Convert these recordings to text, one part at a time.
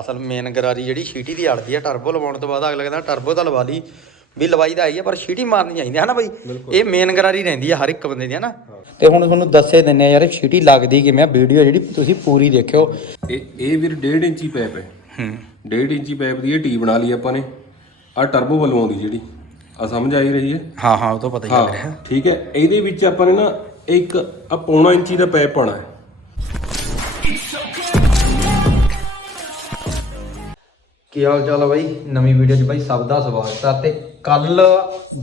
ਅਸਲ ਮੇਨ ਗਰਾਰੀ ਜਿਹੜੀ ਸ਼ੀਟੀ ਦੀ ਅੜਦੀ ਆ ਟਰਬੋ ਲਵਾਉਣ ਤੋਂ ਬਾਅਦ ਅਗਲਾ ਕਹਿੰਦਾ ਟਰਬੋ ਤਾਂ ਲਵਾ ਲਈ ਵੀ ਲਵਾਈ ਤਾਂ ਆਈ ਆ ਪਰ ਸ਼ੀਟੀ ਮਾਰਨੀ ਚਾਹੀਦੀ ਹੈ ਨਾ ਬਾਈ? ਇਹ ਮੇਨ ਗਰਾਰੀ ਰਹਿੰਦੀ ਆ ਹਰ ਇੱਕ ਬੰਦੇ ਦੀ ਹੈ। ਨਾ ਤੇ ਹੁਣ ਤੁਹਾਨੂੰ ਦੱਸੇ ਦਿੰਨੇ ਆ ਯਾਰ ਸ਼ੀਟੀ ਲੱਗਦੀ ਕਿਵੇਂ ਆ? ਵੀਡੀਓ ਜਿਹੜੀ ਤੁਸੀਂ ਪੂਰੀ ਦੇਖਿਓ। ਇਹ ਇਹ ਵੀਰ 1.5 ਇੰਚੀ ਪਾਈਪ ਹੈ। ਹੂੰ। 1.5 ਇੰਚੀ ਪਾਈਪ ਦੀ ਇਹ ਟੀ ਬਣਾ ਲਈ ਆਪਾਂ ਨੇ। ਆ ਟਰਬੋ ਵੱਲੋਂ ਆਉਂਦੀ ਜਿਹੜੀ। ਆ ਸਮਝ ਆਈ ਰਹੀ ਹੈ? ਹਾਂ ਹਾਂ ਉਹ ਤਾਂ ਪਤਾ ਹੀ ਲੱਗ ਰਿਹਾ। ਠੀਕ ਹੈ। ਇਹਦੇ ਵਿੱਚ ਆਪਾਂ ਨੇ ਨਾ ਇੱਕ ਆ ਪੌਣਾ ਇੰਚੀ ਦਾ ਪਾਈਪ ਪਾਉਣਾ ਹੈ। ਕੀ ਹਾਲ ਚਾਲ ਆ ਬਾਈ? ਨਵੀਂ ਵੀਡੀਓ 'ਚ ਬਾਈ ਸਭ ਦਾ ਸਵਾਗਤ ਆ ਤੇ ਕੱਲ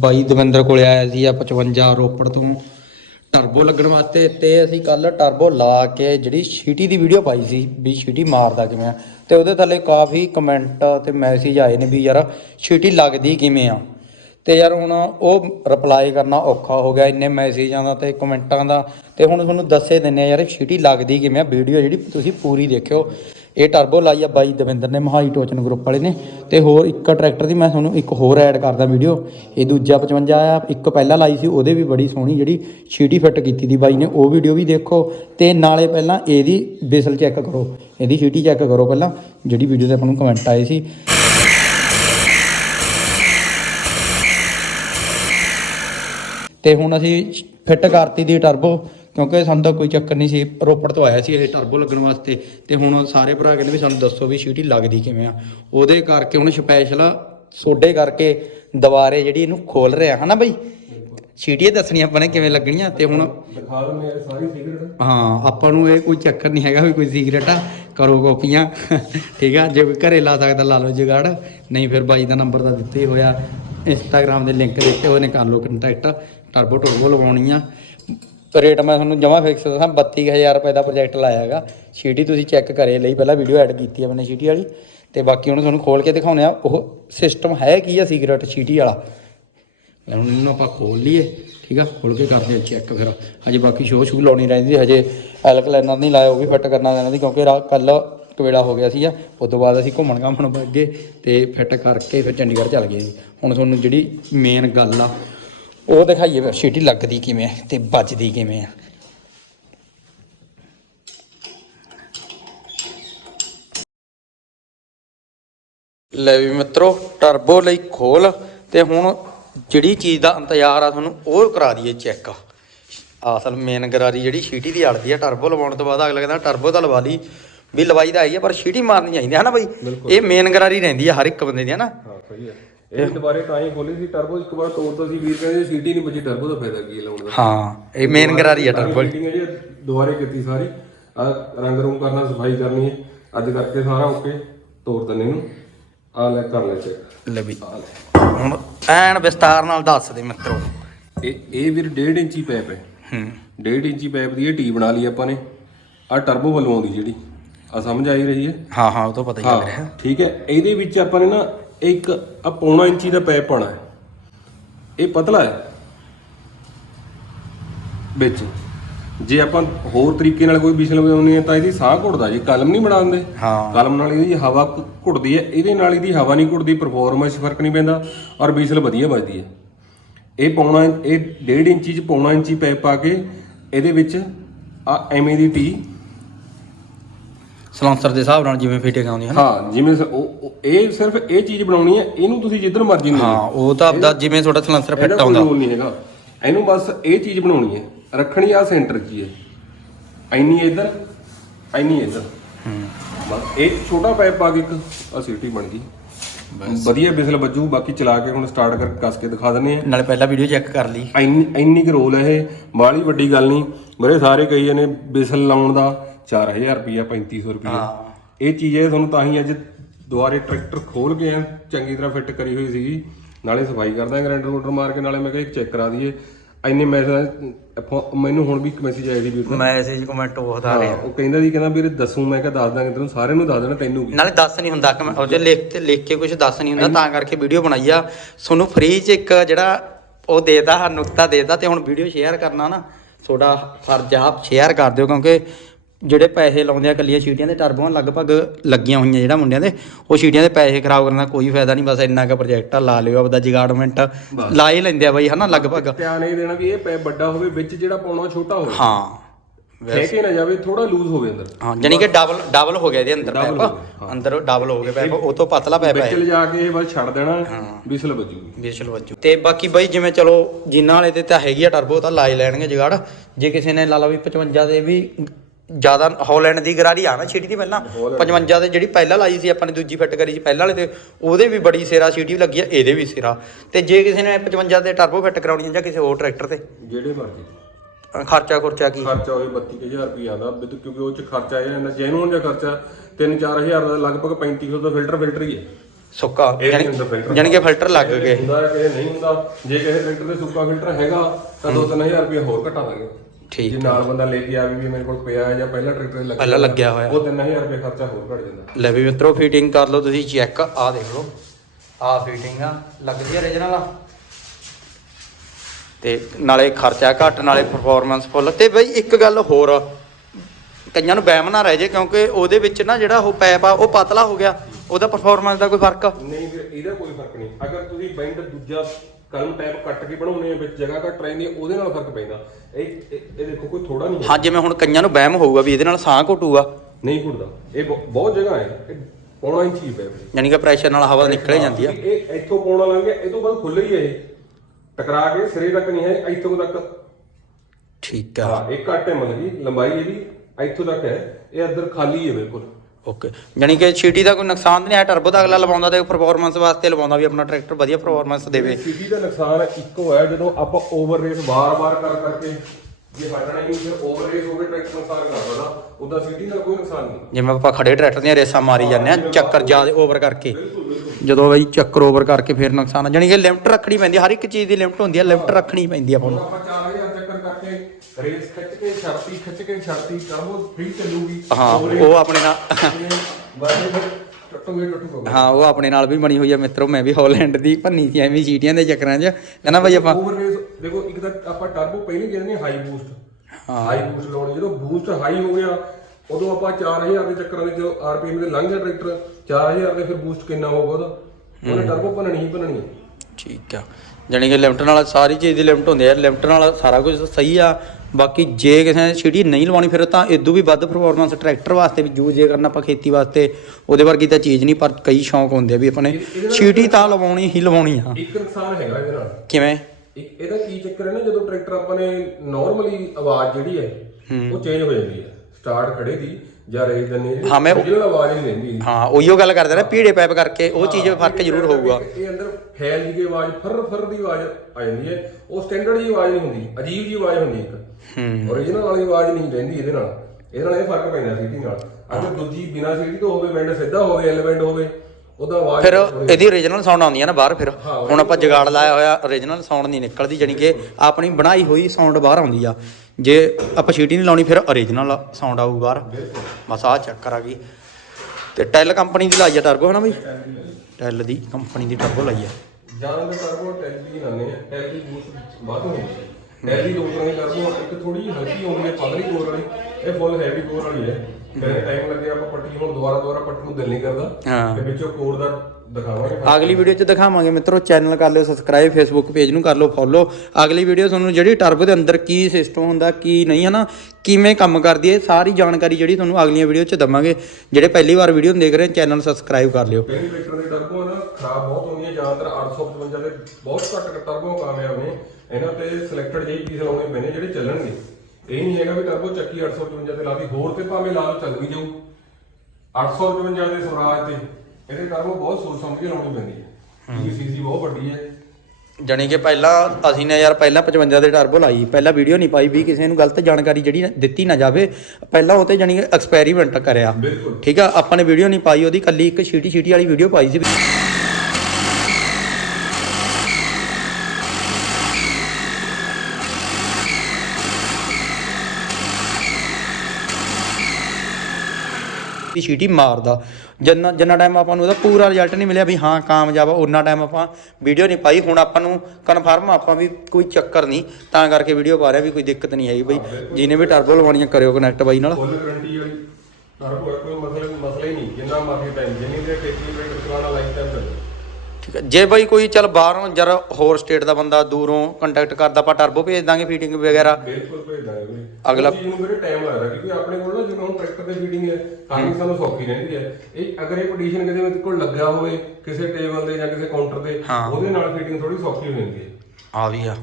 ਬਾਈ ਦਵਿੰਦਰ ਕੋਲੇ ਆਇਆ ਸੀ ਆ 55 ਰੋਪੜ ਤੋਂ ਟਰਬੋ ਲੱਗਣ ਵਾਸਤੇ ਤੇ ਅਸੀਂ ਕੱਲ ਟਰਬੋ ਲਾ ਕੇ ਜਿਹੜੀ ਸ਼ੀਟੀ ਦੀ ਵੀਡੀਓ ਪਾਈ ਸੀ ਵੀ ਸ਼ੀਟੀ ਮਾਰਦਾ ਕਿਵੇਂ ਆ ਤੇ ਉਹਦੇ ਥੱਲੇ ਕਾਫੀ ਕਮੈਂਟ ਤੇ ਮੈਸੇਜ ਆਏ ਨੇ ਵੀ ਯਾਰ ਸ਼ੀਟੀ ਲੱਗਦੀ ਕਿਵੇਂ ਆ। ਤੇ ਯਾਰ ਹੁਣ ਉਹ ਰਿਪਲਾਈ ਕਰਨਾ ਔਖਾ ਹੋ ਗਿਆ ਇੰਨੇ ਮੈਸੇਜਾਂ ਦਾ ਤੇ ਕਮੈਂਟਾਂ ਦਾ ਤੇ ਹੁਣ ਤੁਹਾਨੂੰ ਦੱਸੇ ਦਿੰਨੇ ਆ ਯਾਰ ਸ਼ੀਟੀ ਲੱਗਦੀ ਕਿਵੇਂ ਆ। ਵੀਡੀਓ ਜਿਹੜੀ ਤੁਸੀਂ ਪੂਰੀ ਦੇਖਿਓ। ਇਹ ਟਰਬੋ ਲਾਈ ਆ ਬਾਈ ਦਵਿੰਦਰ ਨੇ, ਮਹਾਈ ਟੋਚਨ ਗਰੁੱਪ ਵਾਲੇ ਨੇ। ਤੇ ਹੋਰ ਇੱਕ ਟਰੈਕਟਰ ਦੀ ਮੈਂ ਤੁਹਾਨੂੰ ਇੱਕ ਹੋਰ ਐਡ ਕਰਦਾ ਵੀਡੀਓ ਇਹ ਦੂਜਾ 55 ਆ, ਇੱਕ ਪਹਿਲਾਂ ਲਾਈ ਸੀ, ਉਹਦੇ ਵੀ ਬੜੀ ਸੋਹਣੀ ਜਿਹੜੀ ਸ਼ੀਟੀ ਫਿੱਟ ਕੀਤੀ ਦੀ ਬਾਈ ਨੇ। ਉਹ ਵੀਡੀਓ ਵੀ ਦੇਖੋ, ਤੇ ਨਾਲੇ ਪਹਿਲਾਂ ਇਹਦੀ ਬਿਸਲ ਚੈੱਕ ਕਰੋ। ਇਹਦੀ ਸ਼ੀਟੀ ਚੈੱਕ ਕਰੋ ਪਹਿਲਾਂ, ਜਿਹੜੀ ਵੀਡੀਓ ਤੇ ਆਪਾਂ ਨੂੰ ਕਮੈਂਟ ਆਏ ਸੀ। ਤੇ ਹੁਣ ਅਸੀਂ ਫਿੱਟ ਕਰਤੀ ਦੀ ਟਰਬੋ ਕਿਉਂਕਿ ਸਾਨੂੰ ਤਾਂ ਕੋਈ ਚੱਕਰ ਨਹੀਂ ਸੀ ਰੋਪੜ ਤੋਂ ਆਇਆ ਸੀ ਇਹ ਟਰਬੋ ਲੱਗਣ ਵਾਸਤੇ ਤੇ ਹੁਣ ਸਾਰੇ ਭਰਾ ਕਹਿੰਦੇ ਵੀ ਸਾਨੂੰ ਦੱਸੋ ਵੀ ਸ਼ੀਟੀ ਲੱਗਦੀ ਕਿਵੇਂ ਆ। ਉਹਦੇ ਕਰਕੇ ਹੁਣ ਸਪੈਸ਼ਲ ਸੋਡੇ ਕਰਕੇ ਦੁਬਾਰੇ ਜਿਹੜੀ ਇਹਨੂੰ ਖੋਲ ਰਿਹਾ ਹਨਾ ਬਈ? ਸ਼ੀਟੀਆਂ ਦੱਸਣੀਆਂ ਆਪਾਂ ਨੇ ਕਿਵੇਂ ਲੱਗਣੀਆਂ ਤੇ ਹੁਣ ਦਿਖਾ ਸਾਰੀ ਹਾਂ ਆਪਾਂ ਨੂੰ ਇਹ ਕੋਈ ਚੱਕਰ ਨਹੀਂ ਹੈਗਾ ਵੀ ਕੋਈ ਸੀਕ੍ਰੇਟ ਆ ਕਰੋ ਕਾਪੀਆਂ ਠੀਕ ਆ? ਜੇ ਕੋਈ ਘਰੇ ਲਾ ਸਕਦਾ ਲਾ ਲਓ ਜੁਗਾੜ ਨਹੀਂ ਫਿਰ ਬਾਈ ਦਾ ਨੰਬਰ ਤਾਂ ਦਿੱਤਾ ਹੋਇਆ। ਇੰਸਟਾਗ੍ਰam ਦੇ ਲਿੰਕ ਦਿੱਤੇ ਹੋਏ ਨੇ ਕਰ ਲਓ ਕੰਟੈਕਟ ਟਰਬੋ ਟਰਬੋ ਲਵਾਉਣੀ ਆ। ਰੇਟ ਮੈਂ ਤੁਹਾਨੂੰ ਜਮਾ ਫਿਕਸ ਦੱਸਾਂ 32000 ਰੁਪਏ ਦਾ ਪ੍ਰੋਜੈਕਟ ਲਾਇਆ ਹੈਗਾ। ਸ਼ੀਟੀ ਤੁਸੀਂ ਚੈੱਕ ਕਰੇ ਲਈ, ਪਹਿਲਾਂ ਵੀਡੀਓ ਐਡ ਕੀਤੀ ਆ ਮੈਨੇ ਸ਼ੀਟੀ ਵਾਲੀ। ਤੇ ਬਾਕੀ ਹੁਣ ਤੁਹਾਨੂੰ ਖੋਲ ਕੇ ਦਿਖਾਉਣੇ ਆ ਉਹ ਸਿਸਟਮ ਹੈ ਕੀ ਆ ਸੀਕ੍ਰੇਟ ਸ਼ੀਟੀ ਵਾਲਾ। ਲੈ ਹੁਣ ਇਹਨੂੰ ਆਪਾਂ ਖੋਲ ਲਈਏ, ਠੀਕ ਆ? ਖੋਲ ਕੇ ਕਰਦੇ ਆ ਚੈੱਕ ਫਿਰ। ਹਜੇ ਬਾਕੀ ਸ਼ੋਅ ਸ਼ੂ ਲਾਉਣੀ ਰਹਿੰਦੀ, ਹਜੇ ਐਲਕ ਲਾਈਨਰ ਨਹੀਂ ਲਾਇਆ, ਉਹ ਵੀ ਫਿੱਟ ਕਰਨਾ ਦੇਣਾ ਦੀ ਕਿਉਂਕਿ ਕੱਲ ਕਵੇੜਾ ਹੋ ਗਿਆ ਸੀ ਆ ਉਸ ਤੋਂ ਬਾਅਦ ਅਸੀਂ ਘੁੰਮਣ ਘਾਮਣ ਗਏ, ਤੇ ਫਿੱਟ ਕਰਕੇ ਫਿਰ ਚੰਡੀਗੜ੍ਹ ਚੱਲ ਗਏ ਸੀ। ਹੁਣ ਤੁਹਾਨੂੰ ਜਿਹੜੀ ਮੇਨ ਗੱਲ ਆ ਉਹ ਦਿਖਾਈਏ ਫਿਰ ਛੀਟੀ ਲੱਗਦੀ ਕਿਵੇਂ ਆ ਤੇ ਵੱਜਦੀ ਕਿਵੇਂ ਆ। ਲੈ ਵੀ ਮਿੱਤਰੋ ਟਰਬੋ ਲਈ ਖੋਲ ਤੇ ਹੁਣ ਜਿਹੜੀ ਚੀਜ਼ ਦਾ ਇੰਤਜ਼ਾਰ ਆ ਤੁਹਾਨੂੰ ਉਹ ਕਰਾ ਦਈਏ ਚੈੱਕ ਅਸਲ ਮੇਨ ਗਰਾਰੀ ਜਿਹੜੀ ਸ਼ੀਟੀ ਦੀ ਅੜਦੀ ਆ ਟਰਬੋ ਲਵਾਉਣ ਤੋਂ ਬਾਅਦ ਅਗਲਾ ਕਹਿੰਦਾ ਟਰਬੋ ਤਾਂ ਲਵਾ ਲਈ ਵੀ ਲਵਾਈ ਤਾਂ ਆਈ ਆ ਪਰ ਸ਼ੀਟੀ ਮਾਰਨੀ ਚਾਹੀਦੀ ਹੈ ਨਾ ਬਾਈ? ਇਹ ਮੇਨ ਗਰਾਰੀ ਰਹਿੰਦੀ ਆ ਹਰ ਇੱਕ ਬੰਦੇ ਦੀ ਹੈ ਨਾ ਹਾਂ ਸਹੀ ਹੈ ਇਹ ਦੁਬਾਰੇ ਹੀ ਖੋਲੀ ਸੀ ਟਰਬੋ ਇੱਕ ਵਾਰ ਤੋੜਦਾ ਸੀ ਵੀਰ ਕਹਿੰਦੇ ਸੀਟੀ ਨਹੀਂ ਵੱਜੀ ਟਰਬੋ ਦਾ ਫਾਇਦਾ ਕੀ ਲਾਉਣ ਦਾ? ਹਾਂ ਇਹ ਮੇਨ ਗਰਾਰੀ ਆ ਟਰਬੋ ਹੈ ਜੀ ਦੁਬਾਰੇ ਕੀਤੀ ਸਾਰੀ ਆ ਰੰਗ ਰੂਮ ਕਰਨਾ ਸਫ਼ਾਈ ਕਰਨੀ ਹੈ। ਅੱਜ ਕਰਕੇ ਸਾਰਾ ਓਕੇ ਤੋੜ ਦਿੰਨੇ ਨੂੰ ਆ ਲੈ ਕਰ ਲੈ ਚੈੱਕ ਲੈ ਵੀ। ਹੁਣ ਐਨ ਵਿਸਤਾਰ ਨਾਲ ਦੱਸ ਦੇ ਮਿੱਤਰੋ। ਇਹ ਇਹ ਵੀਰ 1.5 ਇੰਚੀ ਪਾਈਪ ਹੈ। ਹੂੰ। 1.5 ਇੰਚੀ ਪਾਈਪ ਦੀ ਇਹ ਟੀ ਬਣਾ ਲਈ ਆਪਾਂ ਨੇ। ਆ ਟਰਬੋ ਵੱਲੋਂ ਆਉਂਦੀ ਜਿਹੜੀ। ਆ ਸਮਝ ਆਈ ਰਹੀ ਹੈ? ਹਾਂ ਹਾਂ ਉਹ ਤਾਂ ਪਤਾ ਹੀ ਲੱਗ ਰਿਹਾ। ਠੀਕ ਹੈ। ਇਹਦੇ ਵਿੱਚ ਆਪਾਂ ਨੇ ਨਾ ਇੱਕ ਆ ਪੌਣਾ ਇੰਚੀ ਦਾ ਪਾਈਪ ਪਾਉਣਾ ਹੈ। ਇਹ ਪਤਲਾ ਹੈ। ਵਿੱਚ। ਜੇ ਆਪਾਂ ਹੋਰ ਤਰੀਕੇ ਨਾਲ ਕੋਈ ਵਿਸ਼ਲ ਬਣਾਉਣੀ ਹੈ ਤਾਂ ਇਹਦੀ ਸਾਹ ਘੁੱਟਦਾ ਜੇ ਕਲਮ ਨਹੀਂ ਬਣਾਉਂਦੇ ਹਾਂ। ਕਲਮ ਨਾਲ ਇਹਦੀ ਹਵਾ ਘੁੱਟਦੀ ਹੈ ਇਹਦੇ ਨਾਲ ਇਹਦੀ ਹਵਾ ਨਹੀਂ ਘੁੱਟਦੀ ਪਰਫਾਰਮੈਂਸ ਫ਼ਰਕ ਨਹੀਂ ਪੈਂਦਾ ਔਰ ਵਿਸ਼ਲ ਵਧੀਆ ਵੱਜਦੀ ਹੈ। ਇਹ ਪੌਣਾ ਇਹ 1.5 ਇੰਚੀ ਚ ਪੌਣਾ ਇੰਚੀ ਪਾਈਪ ਪਾ ਕੇ ਇਹਦੇ ਵਿੱਚ ਆ ਐਵੇਂ ਦੀ ਟੀ ਸਲੌਂਸਰ ਦੇ ਹਿਸਾਬ ਨਾਲ ਜਿਵੇਂ ਫਿਟਿੰਗ ਆਉਂਦੀ ਹੈ ਨਾ। ਹਾਂ ਜਿਵੇਂ ਸ- ਉਹ ਉਹ- ਇਹ ਸਿਰਫ ਇਹ ਚੀਜ਼ ਬਣਾਉਣੀ ਹੈ ਇਹਨੂੰ ਤੁਸੀਂ ਜਿੱਧਰ ਮਰਜ਼ੀ ਲੈ ਹਾਂ ਉਹ ਤਾਂ ਆਪਦਾ ਜਿਵੇਂ ਤੁਹਾਡਾ ਸਲੌਂਸਰ ਫਿੱਟ ਇਹਦਾ ਕੋਈ ਆਉਂਦਾ। ਰੂਲ ਨਹੀਂ ਹੈਗਾ। ਇਹਨੂੰ ਬਸ ਇਹ ਚੀਜ਼ ਬਣਾਉਣੀ ਹੈ ਰੱਖਣੀ ਆ ਸੈਂਟਰ 'ਚ ਹੀ ਹੈ। ਐਨੀ ਇੱਧਰ ਐਨੀ ਇੱਧਰ। ਹੂੰ। ਬਸ ਇਹ ਛੋਟਾ ਪਾਈਪ ਪਾ ਕੇ ਇੱਕ ਆ ਸੀਟੀ ਬਣ ਗਈ। ਵਧੀਆ ਬਿਸਲ ਵੱਜੂ ਬਾਕੀ ਚਲਾ ਕੇ ਹੁਣ ਸਟਾਰਟ ਕਰ ਕੱਸ ਕੇ ਦਿਖਾ ਦਿੰਨੇ ਆ ਨਾਲੇ ਪਹਿਲਾਂ ਵੀਡੀਓ ਚੈੱਕ ਕਰ ਲਈ। ਇੰਨੀ ਇੰਨੀ ਕੁ ਰੋਲ ਹੈ ਇਹ ਬਾਹਲੀ ਵੱਡੀ ਗੱਲ ਨਹੀਂ। ਮੇਰੇ ਸਾਰੇ ਕਹੀ ਜਾਂਦੇ ਬਿਸਲ ਲਾਉਣ ਦਾ। 4000 ਰੁਪਿਆ 3500 ਰੁਪਿਆ ਇਹ ਚੀਜ਼ ਹੈ ਤੁਹਾਨੂੰ ਤਾਂ ਹੀ ਅੱਜ ਦੁਬਾਰੇ ਟਰੈਕਟਰ ਖੋਲ ਕੇ ਐਨ ਚੰਗੀ ਤਰ੍ਹਾਂ ਫਿੱਟ ਕਰੀ ਹੋਈ ਸੀਗੀ। ਨਾਲੇ ਸਫ਼ਾਈ ਕਰਦਾ ਗ੍ਰੈਂਡਰ ਰੋਡਰ ਮਾਰ ਕੇ ਨਾਲੇ ਮੈਂ ਕਿਹਾ ਇੱਕ ਚੈੱਕ ਕਰਾ ਦਈਏ। ਇੰਨੇ ਮੈਸੇਜ ਮੈਨੂੰ ਹੁਣ ਵੀ ਇੱਕ ਮੈਸੇਜ ਆਇਆ ਸੀ ਵੀਰ ਦਾ। ਮੈਸੇਜ ਕਮੈਂਟ ਬਹੁਤ ਆ ਹਾਂ, ਉਹ ਕਹਿੰਦਾ ਸੀ ਕਹਿੰਦਾ ਵੀਰੇ ਦੱਸੂ ਮੈਂ ਕਿਹਾ ਦੱਸ ਦਾਂਗੇ ਤੈਨੂੰ ਸਾਰਿਆਂ ਨੂੰ ਦੱਸ ਦੇਣਾ ਤੈਨੂੰ ਕੀ। ਨਾਲੇ ਦੱਸ ਨਹੀਂ ਹੁੰਦਾ ਕਿ ਮੈਂ ਉਹ ਜੇ ਲਿਖ ਤੇ ਲਿਖ ਕੇ ਕੁਝ ਦੱਸ ਨਹੀਂ ਹੁੰਦਾ ਤਾਂ ਕਰਕੇ ਵੀਡੀਓ ਬਣਾਈ ਆ। ਤੁਹਾਨੂੰ ਫ੍ਰੀ ਚ ਇੱਕ ਜਿਹੜਾ ਉਹ ਦੇਤਾ ਨੁਕਤਾ ਦੇਤਾ ਤੇ ਹੁਣ ਵੀਡੀਓ ਸ਼ੇਅਰ ਕਰਨਾ ਨਾ ਤੁਹਾਡਾ ਫਰਜ਼ ਆ ਸ਼ੇਅਰ ਕਰ ਦਿਓ ਕਿਉਂਕਿ ਜਿਹੜੇ ਪੈਸੇ ਲਾਉਂਦੇ ਆ ਕੱਲੀਆਂ ਸ਼ੀਟੀਆਂ ਦੇ ਟਰਬੋਆਂ ਲਗਭਗ ਲੱਗੀਆਂ ਹੋਈਆਂ ਜਿਹੜਾ ਮੁੰਡਿਆਂ ਦੇ ਉਹ ਸ਼ੀਟੀਆਂ ਦੇ ਪੈਸੇ ਖਰਾਬ ਕਰਨ ਦਾ ਕੋਈ ਫਾਇਦਾ ਨਹੀਂ ਬਸ ਇੰਨਾ ਕੁ ਪ੍ਰੋਜੈਕਟ ਆ ਲਾ ਲਿਓ ਆਪਦਾ ਜਗਾੜਮੈਂਟ ਲਾ ਹੀ ਲੈਂਦੇ ਆ ਬਾਈ ਹਨਾ ਲਗਭਗ। ਧਿਆਨ ਇਹ ਦੇਣਾ ਵੀ ਇਹ ਪੈਪ ਵੱਡਾ ਹੋਵੇ ਵਿੱਚ ਜਿਹੜਾ ਪਾਉਣਾ ਛੋਟਾ ਹੋਵੇ। ਹਾਂ। ਖੇ ਕੇ ਨਾ ਜਾਵੇ ਥੋੜਾ ਲੂਜ਼ ਹੋਵੇ ਅੰਦਰ। ਹਾਂ ਜਾਨੀ ਕਿ ਡਬਲ ਡਬਲ ਹੋ ਗਿਆ ਇਹਦੇ ਅੰਦਰ ਪੈਪ ਅੰਦਰ ਡਬਲ ਹੋ ਗਿਆ ਪੈਪ ਉਹ ਤੋਂ ਪਤਲਾ ਪੈਪ ਵਿੱਚ ਹੈ ਲਿਜਾ ਕੇ ਇਹ ਬਸ ਛੱਡ ਦੇਣਾ ਵਿਸਲ ਵੱਜੂਗੀ। ਬੇਸ਼ਲ ਵੱਜੂ। ਤੇ ਬਾਕੀ ਬਾਈ ਜਿਵੇਂ ਚਲੋ ਜਿਨ੍ਹਾਂ ਵਾਲੇ ਤੇ ਤਾਂ ਹੈਗੀ ਆ ਟਰਬੋ ਤਾਂ ਲਾਈ ਲੈਣਗੇ ਜਗਾੜ। ਜੇ ਕਿਸੇ ਨੇ ਲਾ ਲਾ ਵੀ 55 ਦੇ ਵੀ ਜ਼ਿਆਦਾ ਹਾਲੈਂਡ ਦੀ ਗਰਾਰੀ ਆ ਨਾ ਛੀਟੀ ਦੀ ਪਹਿਲਾਂ 55 ਦੇ। ਜਿਹੜੀ ਪਹਿਲਾਂ ਲਾਈ ਸੀ ਆਪਾਂ ਨੇ ਦੂਜੀ ਫਿੱਟ ਕਰੀ ਸੀ ਪਹਿਲਾਂ ਵਾਲੇ ਤੇ ਉਹਦੇ ਵੀ ਬੜੀ ਸੇਰਾ ਛੀਟੀ ਲੱਗੀ ਆ ਇਹਦੇ ਵੀ ਸੇਰਾ। ਤੇ ਜੇ ਕਿਸੇ ਨੇ 55 ਦੇ ਟਰਬੋ ਫਿੱਟ ਕਰਾਉਣੀ ਆ ਜਾਂ ਕਿਸੇ ਹੋਰ ਟਰੈਕਟਰ ਤੇ। ਜਿਹੜੇ ਮਰਜ਼ੀ। ਖਰਚਾ ਖੁਰਚਾ ਕੀ? ਖਰਚਾ ਉਹੀ 32000 ਰੁਪਏ ਆਉਂਦਾ ਬਿਦ ਕਿਉਂਕਿ ਉਹ ਚ ਖਰਚਾ ਇਹ ਜਾਂਦਾ ਜੈਨੂਨ ਜਿਹਾ ਖਰਚਾ 3-4000 ਦਾ ਲਗਭਗ 3500 ਦਾ ਫਿਲਟਰ ਫਿਲਟਰ ਹੀ ਹੈ ਸੁੱਕਾ ਫਿਲਟਰ ਜਾਨੀ ਕਿ ਫਿਲਟਰ ਲੱਗ ਗਏ। ਹੁੰਦਾ ਕਿ ਨਹੀਂ ਹੁੰਦਾ। ਜੇ ਕਿਸੇ ਟਰੈਕਟਰ ਦੇ ਸੁੱਕਾ ਫਿਲਟਰ ਹੈਗਾ ਤਾਂ 2-3000 ਰੁਪਏ ਹੋਰ ਘਟਾ ਦਾਂਗੇ। ਠੀਕ ਜੇ ਨਾਲ ਬੰਦਾ ਲੈ ਕੇ ਆਵੇ ਵੀ ਮੇਰੇ ਕੋਲ ਪਿਆ ਹੈ ਜਾਂ ਪਹਿਲਾਂ ਟਰੈਕਟਰ ਲੱਗਿਆ ਪਹਿਲਾਂ ਲੱਗਿਆ ਹੋਇਆ। ਉਹ 3000 ਰੁਪਏ ਖਰਚਾ ਹੋਰ ਘਟ ਜਾਂਦਾ। ਲੈ ਵੀ ਮਿੱਤਰੋ ਫਿਟਿੰਗ ਕਰ ਲਓ ਤੁਸੀਂ ਚੈੱਕ ਆਹ ਦੇਖ ਲਓ। ਆਹ ਫਿਟਿੰਗ ਆ ਲੱਗਦੀ ਆ ਰੀਜਨਲ ਆ। ਤੇ ਨਾਲੇ ਖਰਚਾ ਘੱਟ ਨਾਲੇ ਪਰਫਾਰਮੈਂਸ ਫੁੱਲ ਤੇ ਬਈ ਇੱਕ ਗੱਲ ਹੋਰ ਆ, ਕਈਆਂ ਨੂੰ ਵਹਿਮ ਨਾ ਰਹਿ ਜੇ ਕਿਉਂਕਿ ਉਹਦੇ ਵਿੱਚ ਨਾ ਜਿਹੜਾ ਉਹ ਪੈਪ ਆ ਉਹ ਪਤਲਾ ਹੋ ਗਿਆ। ਉਹਦਾ ਪਰਫਾਰਮੈਂਸ ਦਾ ਕੋਈ ਫ਼ਰਕ? ਨਹੀਂ ਫਿਰ ਇਹਦਾ ਕੋਈ ਫ਼ਰਕ ਨਹੀਂ। ਅਗਰ ਤੁਸੀਂ ਬੈਂਡ ਦੂਜਾ ਕਲਮ ਟਾਈਪ ਕੱਟ ਕੇ ਬਣਾਉਣੇ ਆ ਵਿੱਚ ਜਗ੍ਹਾ ਘੱਟ ਰਹਿੰਦੀ ਹੈ ਉਹਦੇ ਨਾਲ ਫ਼ਰਕ ਪੈਂਦਾ। ਇਹ ਇਹ ਇਹ ਦੇਖੋ ਕੋਈ ਥੋੜਾ ਨਹੀਂ ਹੈ। ਹਾਂ। ਜਿਵੇਂ ਹੁਣ ਕਈਆਂ ਨੂੰ ਵਹਿਮ ਹੋਊਗਾ ਵੀ ਇਹਦੇ ਨਾਲ ਸਾਹ ਘਟੂਗਾ। ਨਹੀਂ ਘੁੱਟਦਾ। ਇਹ ਬਹੁ- ਬਹੁਤ ਜਗ੍ਹਾ ਹੈ ਇਹ ਪੌਣਾ ਇੰਚ ਹੀ ਪੈਪ ਯਾਨੀ ਕਿ ਪ੍ਰੈਸ਼ਰ ਨਾਲ ਹਵਾ ਨਿਕਲੇ ਜਾਂਦੀ ਆ। ਇਹ ਇੱਥੋਂ ਪੌਣਾ ਲੰਘ ਗਿਆ ਇਹ ਤੋਂ ਬਾਅਦ ਖੁੱਲ ਹੀ ਹੈ ਇਹ। ਟਕਰਾ ਕੇ ਸਿਰੇ ਤੱਕ ਨਹੀਂ ਹੈ ਇੱਥੋਂ ਤੱਕ। ਠੀਕ ਆ। ਹਾਂ ਇਹ ਘੱਟ ਹੈ ਮਤਲਬ ਕਿ ਲੰਬਾਈ ਇਹਦੀ ਇੱਥੋਂ ਤੱਕ ਹੈ ਇਹ ਅੰਦਰ ਖਾਲੀ ਹੈ ਬਿਲਕੁਲ। ਓਕੇ ਯਾਨੀ ਕਿ ਛੀਟੀ ਦਾ ਕੋਈ ਨੁਕਸਾਨ ਨਹੀਂ ਹੈ ਟਰਬੋ ਦਾ ਅਗਲਾ ਲਵਾਉਂਦਾ ਤੇ ਪਰਫਾਰਮੈਂਸ ਵਾਸਤੇ ਲਵਾਉਂਦਾ ਵੀ ਆਪਣਾ ਟਰੈਕਟਰ ਵਧੀਆ ਪਰਫਾਰਮੈਂਸ ਦੇਵੇ। ਸਿਟੀ ਦਾ ਨੁਕਸਾਨ ਇੱਕੋ ਹੈ ਜਦੋਂ ਆਪਾਂ ਓਵਰ ਰੇਸ ਵਾਰ-ਵਾਰ ਕਰ ਕਰਕੇ ਜੇ ਹਟਣਾ ਨਹੀਂ ਫਿਰ ਓਵਰ ਰੇਸ ਹੋ ਕੇ ਟਰੈਕਟਰ ਨੁਕਸਾਨ ਕਰ ਸਕਦਾ ਉਹਦਾ ਸਿਟੀ ਨਾਲ ਕੋਈ ਨੁਕਸਾਨ ਨਹੀਂ। ਜਿਵੇਂ ਆਪਾਂ ਖੜੇ ਟਰੈਕਟਰ ਦੀਆਂ ਰੇਸਾਂ ਮਾਰੀ ਜਾਂਦੇ ਆ ਚੱਕਰ ਜ਼ਿਆਦਾ ਓਵਰ ਕਰਕੇ। ਜਦੋਂ ਬਈ ਚੱਕਰ ਓਵਰ ਕਰਕੇ ਫਿਰ ਨੁਕਸਾਨ ਆ। ਜਾਣੀ ਕਿ ਲਿਮਟ ਰੱਖਣੀ ਪੈਂਦੀ ਹਰ ਇੱਕ ਚੀਜ਼ ਦੀ ਲਿਮਟ ਹੁੰਦੀ ਆ ਲਿਮਟ ਰੱਖਣੀ ਪੈਂਦੀ ਆ ਆਪਾਂ ਨੂੰ। ਆਪਾਂ 4000 ਚੱਕਰ ਕਰਕੇ ਰੇਸ ਖਿੱਚ ਕੇ ਛੜਤੀ ਖਿੱਚ ਕੇ ਛੜਤੀ ਟਰਬੋ ਫ੍ਰੀ ਚੱਲੂਗੀ। ਹਾਂ Over ਉਹ ਆਪਣੇ ਨਾਲ ਬਾਅਦ ਫਿਰ ਟੁੱਟੂਗੇ ਟੁੱਟੂਗਾ। ਹਾਂ ਉਹ ਆਪਣੇ ਨਾਲ ਵੀ ਬਣੀ ਹੋਈ ਆ ਮਿੱਤਰੋ ਮੈਂ ਵੀ ਹਾਲੈਂਡ ਦੀ ਭੰਨੀ ਸੀ ਐਵੇਂ ਚੀਟੀਆਂ ਦੇ ਚੱਕਰਾਂ 'ਚ। ਕਹਿੰਦਾ ਬਈ ਆਪਾਂ ਓਵਰ ਰੇਸ ਦੇਖੋ ਇੱਕ ਤਾਂ ਆਪਾਂ ਟਰਬੋ ਪਹਿਲੇ ਕਹਿੰਦੇ ਨੇ ਹਾਈ ਬੂਸਟ ਹਾਈ ਬੂਸਟ ਲਾਉਣੀ ਜਦੋਂ ਬੂਸਟ ਹਾਈ ਹੋ ਗਿਆ ਉਦੋਂ ਆਪਾਂ 4000 ਦੇ ਚੱਕਰਾਂ ਦੇ ਜਦੋਂ ਆਰਪੀਐਮ ਦੇ ਲੰਘ ਗਿਆ ਟਰੈਕਟਰ 4000 ਦੇ ਫਿਰ ਬੂਸਟ ਕਿੰਨਾ ਹੋਊਗਾ ਉਹਦਾ? ਉਹਨੇ ਟਰਬੋ ਭੰਨਣੀ ਹੀ ਭੰਨਣੀ ਹੈ ਠੀਕ ਆ। ਜਾਣੀ ਕਿ ਲਿਮਟ ਨਾਲ ਸਾਰੀ ਚੀਜ਼ ਦੀ ਲਿਮਟ ਹੁੰਦੀ ਆ ਲਿਮਟ ਨਾਲ ਸਾਰਾ ਕੁਝ ਸਹੀ ਆ ਬਾਕੀ ਜੇ ਕਿਸੇ ਨੇ ਛਿੜੀ ਨਹੀਂ ਲਵਾਉਣੀ ਫਿਰ ਤਾਂ ਇਦੋਂ ਵੀ ਵੱਧ ਪਰਫਾਰਮੈਂਸ ਟਰੈਕਟਰ ਵਾਸਤੇ ਵੀ ਯੂਜ਼ ਜੇ ਕਰਨਾ ਆਪਾਂ ਖੇਤੀ ਵਾਸਤੇ ਉਹਦੇ ਵਰਗੀ ਤਾਂ ਚੀਜ਼ ਨਹੀਂ ਪਰ ਕਈ ਸ਼ੌਂਕ ਹੁੰਦੇ ਆ ਵੀ ਆਪਣੇ। ਛੀਟੀ ਤਾਂ ਲਵਾਉਣੀ ਹੀ ਲਵਾਉਣੀ ਆ। ਇੱਕ ਨੁਕਸਾਨ ਹੈਗਾ ਇਹਦੇ ਨਾਲ। ਕਿਵੇਂ? ਇਹਦਾ ਕੀ ਚੱਕਰ ਹੈ ਨਾ ਜਦੋਂ ਟਰੈਕਟਰ ਆਪਾਂ ਨੇ ਨਾਰਮਲੀ ਆਵਾਜ਼ ਜਿਹੜੀ ਹੈ ਉਹ ਚੇਂਜ ਹੋ ਜਾਂਦੀ ਹੈ। ਸਟਾਰਟ ਖੜੇ ਦੀ ਜਾਂ ਰੇਸ ਦਨੇ ਹਾਂ, ਮੈਂ- original ਆਵਾਜ਼ ਨਹੀਂ ਰਹਿੰਦੀ। ਹਾਂ ਉਹੀਓ ਗੱਲ ਕਰਦੇ ਨਾ ਪੀੜੇ ਪੈਪ ਕਰਕੇ ਉਹ ਚੀਜ਼ ਫ਼ਰਕ ਜ਼ਰੂਰ ਹੋਊਗਾ। ਇਹ ਅੰਦਰ ਫੈਲ ਜੀ ਦੀ ਆਵਾਜ਼ ਫਰ ਫਰ ਦੀ ਆਵਾਜ਼ ਆ ਜਾਂਦੀ ਹੈ। ਉਹ ਸਟੈਂਡਰਡ ਜੀ ਆਵਾਜ਼ ਨਹੀਂ ਹੁੰਦੀ ਅਜੀਬ ਜੀ ਆਵਾਜ਼ ਹੁੰਦੀ ਇੱਕ। ਹੂੰ। Origignal ਵਾਲੀ ਆਵਾਜ਼ ਨਹੀਂ ਰਹਿੰਦੀ ਇਹਦੇ ਨਾਲ। ਇਹਦੇ ਨਾਲ ਇਹ ਫ਼ਰਕ ਪੈਂਦਾ ਸੀਟੀ ਨਾਲ। ਅਗਰ ਦੂਜੀ ਬਿਨਾ ਸੀਟੀ ਤੋਂ ਹੋਵੇ ਬੈਂਡ ਸਿੱਧਾ ਹੋਵੇ ਐਲੀਮੈਂਟ ਹੋਵੇ ਉਹਦਾ ਆਵਾਜ਼ ਫਿਰ ਇਹਦੀ origignal ਸਾਊਂਡ ਆਉਂਦੀ ਆ ਨਾ ਬਾਹਰ ਫਿਰ। ਹੁਣ ਆਪਾਂ ਜਗਾੜ ਲਾਇਆ ਹੋਇਆ origignal ਸਾਊਂਡ ਨਹੀਂ ਨਿਕਲਦੀ ਜਾਣੀ ਕਿ ਆਪਣੀ ਬਣਾਈ ਹੋਈ ਸਾਊਂਡ ਬਾਹਰ ਆਉਂਦੀ ਆ। ਜੇ ਆਪਾਂ ਛੀਟੀ ਨਹੀਂ ਲਾਉਣੀ ਫਿਰ origignal ਸਾਊਂਡ ਆਊ ਬਾਹਰ। ਬਸ ਆਹ ਚੱਕਰ ਆ ਗਈ। ਤੇ ਟੈਲ ਕੰਪਨੀ ਦੀ ਲਾਈ ਆ ਟਰਬੋ ਹੈ ਨਾ ਬਈ? ਟੈਲ ਦੀ ਕੰਪਨੀ ਦੀ ਟਰਬੋ ਲਾਈ ਆ। ਜ਼ਿਆਦਾਤਰ ਟਰਬੋ ਟੈਲੀ ਲਾਉਂਦੇ ਆ। ਟੈਲੀ ਬੂਸਟ ਵੱਧ ਹੁੰਦੀ ਹੈ ਟੈਲੀ ਦੋ ਤਰ੍ਹਾਂ ਦੀ ਟਰਬੋ ਇੱਕ ਥੋੜੀ ਜਿਹੀ ਹਲਕੀ ਹੁੰਦੀ ਹੈ ਪਤਲੀ ਕੋਰ ਵਾਲੀ। ਇਹ ਫੁੱਲ ਹੈਵੀ ਕੋਰ ਵਾਲੀ ਹੈ ਫਿਰ ਟਾਈਮ ਲੱਗੇ ਆਪਾਂ ਪੱਟੀ ਹੁਣ ਦੁਬਾਰਾ ਦੁਬਾਰਾ ਪੱਟ ਨੂੰ ਦਿਲ ਨਹੀਂ ਕਰਦਾ। ਹਾਂ। ਤੇ ਵਿੱਚੋਂ ਕੋਰ ਦਾ ਦਿਖਾਵਾਂਗੇ ਅਗਲੀ ਵੀਡੀਓ 'ਚ ਦਿਖਾਵਾਂਗੇ ਮਿੱਤਰੋ ਚੈਨਲ ਕਰ ਲਿਓ ਸਬਸਕ੍ਰਾਈਬ ਫੇਸਬੁੱਕ ਪੇਜ ਨੂੰ ਕਰ ਲਓ ਫੋਲੋ ਅਗਲੀ ਵੀਡੀਓ ਤੁਹਾਨੂੰ ਜਿਹੜੀ ਟਰਬੋ ਦੇ ਅੰਦਰ ਕੀ ਸਿਸਟਮ ਹੁੰਦਾ ਕੀ ਨਹੀਂ ਹਨਾ ਕਿਵੇਂ ਕੰਮ ਕਰਦੀ ਹੈ ਸਾਰੀ ਜਾਣਕਾਰੀ ਜਿਹੜੀ ਤੁਹਾਨੂੰ ਅਗਲੀਆਂ ਵੀਡੀਓ 'ਚ ਦਵਾਂਗੇ। ਜਿਹੜੇ ਪਹਿਲੀ ਵਾਰ ਵੀਡੀਓ ਦੇਖ ਰਹੇ ਚੈਨਲ ਸਬਸਕ੍ਰਾਈਬ ਕਰ ਲਿਓ। ਪਹਿਲੀ ਟਰੈਕਟਰ ਦੇ ਟਰਬੋ ਨਾ ਖਰਾਬ ਬਹੁਤ ਹੁੰਦੀਆਂ ਜ਼ਿਆਦਾਤਰ 855 ਦੇ ਬਹੁਤ ਘੱਟ ਟਰਬੋ ਕਾਮਯਾਬ ਨੇ। ਇਹਨਾਂ ਤੇ ਸਿਲੈਕਟਡ ਜਿਹੀ ਪੀਸ ਲਾਉਣੇ ਪੈਣੇ ਜਿਹੜੇ ਚੱਲਣਗੇ। ਇਹ ਨਹੀਂ ਹੈਗਾ ਵੀ ਟਰਬੋ ਚੱਕੀ 855 ਤੇ ਲਾਦੀ ਹੋਰ ਤੇ ਭਾਵੇਂ ਲਾ ਲਓ ਚੱਲ ਵੀ ਜਾਊ। 855 ਦੇ ਸਵਰਾਜ ਤੇ। ਇਹਦੇ ਟਰਬੋ ਬਹੁਤ ਸੋਚ ਸਮਝ ਕੇ ਲਾਉਣੀ ਪੈਂਦੀ ਹੈ। ਕਿਉਂਕਿ ਸੀਸੀ ਬਹੁਤ ਵੱਡੀ ਹੈ। ਜਾਣੀ ਕਿ ਪਹਿਲਾਂ ਅਸੀਂ ਨੇ ਯਾਰ ਪਹਿਲਾਂ 55 ਦੇ ਟਰਬੋ ਲਾਈ ਪਹਿਲਾਂ ਵੀਡੀਓ ਨਹੀਂ ਪਾਈ ਵੀ ਕਿਸੇ ਨੂੰ ਗਲਤ ਜਾਣਕਾਰੀ ਜਿਹੜੀ ਦਿੱਤੀ ਨਾ ਜਾਵੇ ਪਹਿਲਾਂ ਉਹ ਤੇ ਜਾਣੀ ਕਿ ਐਕਸਪੈਰੀਮੈਂਟ ਕਰਿਆ। ਠੀਕ ਆ ਆਪਾਂ ਨੇ ਵੀਡੀਓ ਨਹੀਂ ਪਾਈ ਉਹਦੀ ਕੱਲੀ ਇੱਕ ਛੀਟੀ ਛੀਟੀ ਵਾਲੀ ਵੀਡੀਓ ਪਾਈ ਸੀ। ਦੀ ਛੀਟੀ ਮਾਰਦਾ। ਜਿੰਨਾ ਜਿੰਨਾ ਟਾਈਮ ਆਪਾਂ ਨੂੰ ਉਹਦਾ ਪੂਰਾ ਰਿਜ਼ਲਟ ਨਹੀਂ ਮਿਲਿਆ ਵੀ ਹਾਂ ਕਾਮਯਾਬ ਆ ਉਹਨਾਂ ਟਾਈਮ ਆਪਾਂ ਵੀਡੀਓ ਨਹੀਂ ਪਾਈ। ਹੁਣ ਆਪਾਂ ਨੂੰ ਕਨਫਰਮ ਆਪਾਂ ਵੀ ਕੋਈ ਚੱਕਰ ਨਹੀਂ। ਤਾਂ ਕਰਕੇ ਵੀਡੀਓ ਪਾ ਰਿਹਾ ਵੀ ਕੋਈ ਦਿੱਕਤ ਨਹੀਂ ਹੈਗੀ ਬਈ। ਜਿਹਨੇ ਵੀ ਟਰਬੋ ਲਵਾਉਣੀਆਂ ਕਰਿਓ ਕਨੈਕਟ ਬਾਈ ਨਾਲ। ਫੁੱਲ ਗਾਰੰਟੀ ਵਾਲੀ ਟਰਬੋ ਕੋਈ ਮਸਲਾ ਮਸਲਾ ਹੀ ਨਹੀਂ। ਜਿੰਨਾ ਮਰਜ਼ੀ ਟਾਈਮ ਜਿੰਨੀ ਦੇ ਟੇਕੀ ਰੇਟ ਚਲਾਣਾ ਲਾਈਫ ਟਾਈਮ ਚੱਲੇ। ਠੀਕ ਹੈ। ਜੇ ਬਾਈ ਕੋਈ ਚੱਲ ਬਾਹਰੋਂ ਜਰ ਹੋਰ ਸਟੇਟ ਦਾ ਬੰਦਾ ਦੂਰੋਂ ਕੰਟੈਕਟ ਕਰਦਾ ਆਪਾਂ ਟਰਬੋ ਭੇਜ ਦਾਂਗੇ ਫੀਟਿੰਗ ਵਗੈਰਾ। ਬਿਲਕੁਲ ਭੇਜ ਦਾਂਗੇ ਵੀਰੇ ਅਗਲਾ- ਚੀਜ਼ ਨੂੰ ਮੇਰੇ ਟਾਈਮ ਲੱਗਦਾ ਕਿਉਂਕਿ ਆਪਣੇ ਕੋਲ ਨਾ ਜਦੋਂ ਹੁਣ ਟਰੈਕਟਰ ਤੇ ਫੀਡਿੰਗ ਹੈ ਕਾਫੀ ਸਾਨੂੰ ਸੌਖੀ ਰਹਿੰਦੀ ਹੈ। ਇਹ ਅਗਰ ਇਹ ਪੋਜੀਸ਼ਨ ਕਿਤੇ ਮੇਰੇ ਕੋਲ ਲੱਗਿਆ ਹੋਵੇ ਕਿਸੇ ਟੇਬਲ ਤੇ ਜਾਂ ਕਿਸੇ ਕਾਊਂਟਰ ਤੇ। ਉਹਦੇ ਨਾਲ ਫੀਡਿੰਗ ਥੋੜੀ ਸੌਖੀ ਹੋ ਜਾਂਦੀ ਹੈ। ਆ ਵੀ ਆ।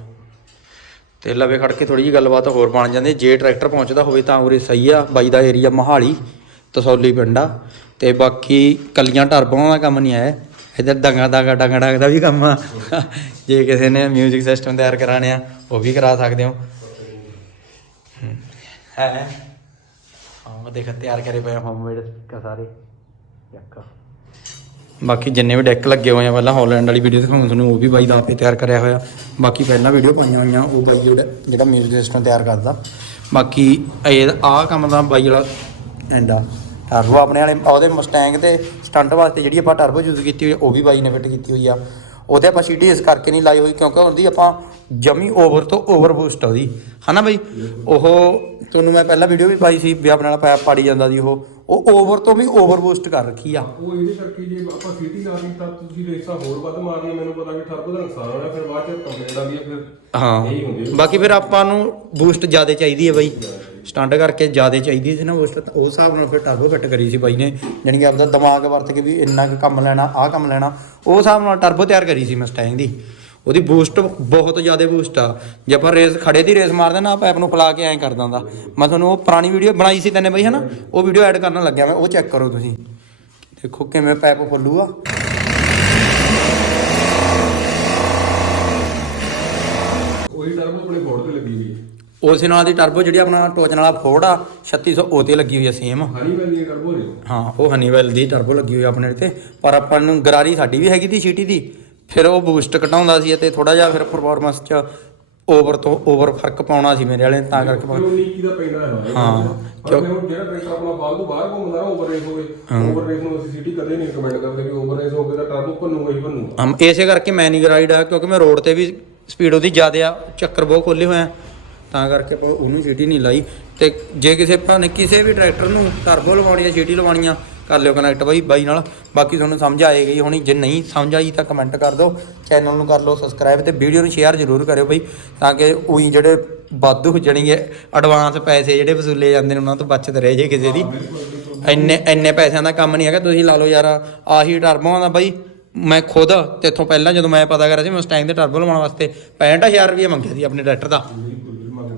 ਤੇ ਲਵੇ ਖੜ ਕੇ ਥੋੜੀ ਜਿਹੀ ਗੱਲਬਾਤ ਹੋਰ ਬਣ ਜਾਂਦੀ। ਜੇ ਟਰੈਕਟਰ ਪਹੁੰਚਦਾ ਹੋਵੇ ਤਾਂ ਉਰੇ ਸਹੀ ਆ ਬਾਈ ਦਾ ਏਰੀਆ ਮਹਾਲੀ ਤਸੌਲੀ ਪਿੰਡ ਤੇ ਬਾਕੀ ਕੱਲੀਆਂ ਟਰਬੋਆਂ ਦਾ ਕੰਮ ਨਹੀਂ ਆਇਆ। ਇਧਰ ਡੰਗਾ ਡੰਗਾ ਡੰਗਾ ਡੰਗ ਦਾ ਵੀ ਕੰਮ ਆ। ਜੇ ਕਿਸੇ ਨੇ 뮤직 ਸਿਸਟਮ ਤਿਆਰ ਕਰਾਣੇ ਆ, ਉਹ ਵੀ ਕਰਾ ਸਕਦੇ ਹੋ। ਹੈ। ਹਾਂ? ਦੇਖ, ਤਿਆਰ ਕਰੇ ਪਏ ਹੋਮਮੇਡ ਸਪੀਕਰ ਸਾਰੇ। ਯੱਕਾ ਬਾਕੀ ਜਿੰਨੇ ਵੀ ਡੈਕ ਲੱਗੇ ਹੋਏ ਆ, ਪਹਿਲਾਂ ਹਾਲੈਂਡ ਵਾਲੀ ਵੀਡੀਓ ਦਿਖਾਉਂਗਾ ਤੁਹਾਨੂੰ, ਉਹ ਵੀ ਬਾਈ ਦਾ ਆਪੇ ਤਿਆਰ ਕਰਿਆ ਹੋਇਆ। ਬਾਕੀ ਪਹਿਲਾਂ ਵੀਡੀਓ ਪਾਈਆਂ ਹੋਈਆਂ, ਉਹ ਬਾਈ ਜਿਹੜਾ ਜਿਹੜਾ ਮਿਊਜ਼ਿਕ ਸਿਸਟਮ ਤਿਆਰ ਕਰਦਾ। ਬਾਕੀ ਇਹ ਆਹ ਕੰਮ ਦਾ ਬਾਈ ਵਾਲਾ ਐਂਡਾ ਟਰਬੋ ਆਪਣੇ ਵਾਲੇ ਉਹਦੇ ਮਸਟੈਂਗ ਤੇ ਸਟੰਟ ਵਾਸਤੇ ਜਿਹੜੀ ਆਪਾਂ ਟਰਬੋ ਯੂਜ਼ ਕੀਤੀ ਹੋਈ ਆ, ਉਹ ਵੀ ਬਾਈ ਨੇ ਫਿੱਟ ਕੀਤੀ ਹੋਈ ਆ। ਉਹਦੇ ਆਪਾਂ ਸੀਟੀ ਇਸ ਕਰਕੇ ਨਹੀਂ ਲਾਈ ਹੋਈ ਕਿਉਂਕਿ ਉਹਦੀ ਆਪਾਂ ਜਮੀ ਓਵਰ ਤੋਂ ਓਵਰ ਬੂਸਟ ਆ ਉਹਦੀ। ਹਨਾ ਬਾਈ? ਉਹ ਤੁਹਾਨੂੰ ਮੈਂ ਪਹਿਲਾਂ ਵੀਡੀਓ ਵੀ ਪਾਈ ਸੀ ਵੀ ਆਪਣੇ ਨਾਲ ਪੈਪ ਪਾੜੀ ਜਾਂਦਾ ਦੀ ਉਹ। ਉਹ ਓਵਰ ਤੋਂ ਵੀ ਓਵਰ ਬੂਸਟ ਕਰ ਰੱਖੀ ਆ। ਉਹ ਇਹਦੇ ਕਰਕੇ ਜੇ ਆਪਾਂ ਸੀਟੀ ਲਾ ਲਈ ਤਾਂ ਤੁਸੀਂ ਰੇਸਾਂ ਹੋਰ ਵੱਧ ਮਾਰਨੀਆਂ ਮੈਨੂੰ ਪਤਾ ਵੀ ਟਰਬੋ ਦਾ ਨੁਕਸਾਨ ਹੋਣਾ ਫਿਰ ਬਾਅਦ ਚ ਕੰਪਲੇਂਟ ਆਉਂਦੀ ਹੈ ਫਿਰ ਹਾਂ। ਇਹੀ ਹੁੰਦੀ ਹੈ ਬਾਕੀ ਫਿਰ ਆਪਾਂ ਨੂੰ ਬੂਸਟ ਜ਼ਿਆਦਾ ਚਾਹੀਦੀ ਹੈ ਬਾਈ। ਸਟੰਟ ਕਰਕੇ ਜ਼ਿਆਦਾ ਚਾਹੀਦੀ ਸੀ ਨਾ ਬੂਸਟ ਉਸ ਹਿਸਾਬ ਨਾਲ ਫਿਰ ਟਰਬੋ ਫਿੱਟ ਕਰੀ ਸੀ ਬਾਈ ਨੇ, ਜਾਣੀ ਕਿ ਆਪਦਾ ਦਿਮਾਗ ਵਰਤ ਕੇ ਵੀ ਇੰਨਾ ਕੁ ਕੰਮ ਲੈਣਾ, ਆਹ ਕੰਮ ਲੈਣਾ, ਉਹ ਹਿਸਾਬ ਨਾਲ ਟਰਬੋ ਤਿਆਰ ਕਰੀ ਸੀ ਮਸਟੈਂਗ ਦੀ। ਉਹਦੀ ਬੂਸਟ ਬਹੁਤ ਜ਼ਿਆਦਾ ਬੂਸਟ ਆ। ਜੇ ਆਪਾਂ ਰੇਸ ਖੜੇ ਦੀ ਰੇਸ ਮਾਰਦੇ ਨਾ ਪੈਪ ਨੂੰ ਫਲਾ ਕੇ ਐਂ ਕਰ ਦਿੰਦਾ। ਮੈਂ ਤੁਹਾਨੂੰ ਉਹ ਪੁਰਾਣੀ ਵੀਡੀਓ ਬਣਾਈ ਸੀ ਤੈਨੇ ਬਾਈ, ਹਨਾ? ਉਹ ਵੀਡੀਓ ਐਡ ਕਰਨ ਲੱਗਿਆ ਮੈਂ, ਉਹ ਚੈੱਕ ਕਰੋ ਤੁਸੀਂ। ਦੇਖੋ ਕਿਵੇਂ ਪੈਪ ਫੁੱਲੂਗਾ ਉਹੀ ਟਰਬੋ ਆਪਣੇ ਬੋਰਡ ਤੇ ਲੱਗੀ ਹੋਈ ਹੈ ਉਸੇ ਨਾਲ ਦੀ ਟਰਬੋ ਜਿਹੜੀ ਆਪਣਾ ਟੋਚਨ ਵਾਲਾ ਫੋਰਡ ਆ 3600 ਉਹ ਤੇ ਲੱਗੀ ਹੋਈ ਆ ਸੇਮ ਹਨੀ ਵੈਲੀ ਟਰਬੋ ਰਿਓ ਹਾਂ ਉਹ ਹਨੀਵੈਲ ਦੀ ਟਰਬੋ ਲੱਗੀ ਹੋਈ ਆ ਆਪਣੇ ਤੇ। ਪਰ ਆਪਾਂ ਨੂੰ ਗਰਾਰੀ ਸਾਡੀ ਵੀ ਹੈਗੀ ਤੀ ਸੀਟੀ ਦੀ। ਫਿਰ ਉਹ ਬੂਸਟ ਘਟਾਉਂਦਾ ਸੀ ਤੇ ਥੋੜਾ ਜਿਹਾ ਫਿਰ ਪਰਫਾਰਮੈਂਸ ਚ ਓਵਰ ਤੋਂ ਓਵਰ ਫ਼ਰਕ ਪਾਉਣਾ ਸੀ ਮੇਰੇ ਵਾਲੇ ਤਾਂ ਕਰਕੇ ਦਾ ਪੈਂਦਾ ਹੈ। ਹਾਂ, ਕਿਉਂ ਹੁਣ ਜਿਹੜਾ ਟਰੈਕਟਰ ਆਪਣਾ ਫਾਲਤੂ ਬਾਹਰ ਘੁੰਮਦਾ ਨਾ ਓਵਰ ਰੇਸ ਹੋਵੇ ਓਵਰ ਰੇਸ ਨੂੰ ਅਸੀਂ ਸਿਟੀ ਕਦੇ ਨਹੀਂ ਕਮੈਂਟ ਕਰਦੇ ਕਿ ਓਵਰ ਰੇਸ ਹੋਵੇ ਤਾਂ ਟਰਬੋ ਭੰਨੂਗਾ ਹੀ ਭੰਨੂਗਾ। ਹਮ ਇਸੇ ਕਰਕੇ ਮੈਂ ਨਹੀਂ ਗਰਾਈਡ ਆ ਕਿਉਂਕਿ ਮੈਂ ਰੋਡ ਤੇ ਵੀ ਸਪੀਡ ਉਹਦੀ ਜ਼ਿਆਦਾ ਆ ਚੱਕਰ ਬਹੁਤ ਖੋਲੇ ਹੋਏ ਆ। ਤਾਂ ਕਰਕੇ ਆਪਾਂ ਉਹਨੂੰ ਸੀਟੀ ਨਹੀਂ ਲਾਈ। ਤੇ ਜੇ ਕਿਸੇ ਆਪਾਂ ਨੇ ਕਿਸੇ ਵੀ ਟਰੈਕਟਰ ਨੂੰ ਟਰਬੋ ਲਵਾਉਣੀ ਆ, ਸੀਟੀ ਲਵਾਉਣੀ ਆ, ਕਰ ਲਿਓ ਕਨੈਕਟ ਬਾਈ ਬਾਈ ਨਾਲ। ਬਾਕੀ ਤੁਹਾਨੂੰ ਸਮਝ ਆਏਗੀ ਹੋਣੀ, ਜੇ ਨਹੀਂ ਸਮਝ ਆਈ ਤਾਂ ਕਮੈਂਟ ਕਰ ਦਿਓ। ਚੈਨਲ ਨੂੰ ਕਰ ਲਓ ਸਬਸਕ੍ਰਾਈਬ ਤੇ ਵੀਡੀਓ ਨੂੰ ਸ਼ੇਅਰ ਜ਼ਰੂਰ ਕਰਿਓ ਬਾਈ, ਤਾਂ ਕਿ ਉਹੀ ਜਿਹੜੇ ਵਾਧੂ ਜਾਣਗੇ ਐਡਵਾਂਸ ਪੈਸੇ ਜਿਹੜੇ ਵਸੂਲੇ ਜਾਂਦੇ ਨੇ ਉਹਨਾਂ ਤੋਂ ਬਚਤ ਰਹੇ ਜੇ ਕਿਸੇ ਦੀ। ਇੰਨੇ ਇੰਨੇ ਪੈਸਿਆਂ ਦਾ ਕੰਮ ਨਹੀਂ ਹੈਗਾ, ਤੁਸੀਂ ਲਾ ਲਓ ਯਾਰ, ਆਹੀ ਟਰਬੋਆਂ ਦਾ ਬਾਈ। ਮੈਂ ਖੁਦ, ਤੇਥੋਂ ਪਹਿਲਾਂ ਜਦੋਂ ਮੈਂ ਪਤਾ ਕਰਿਆ ਸੀ, ਮੈਂ ਉਸ ਟਾਈਮ 'ਤੇ ਟਰਬੋ ਲਵਾਉਣ ਵਾਸਤੇ 65000 ਰੁਪਏ ਮੰਗਿਆ ਸੀ ਆਪਣੇ ਟਰੈਕਟਰ ਦਾ।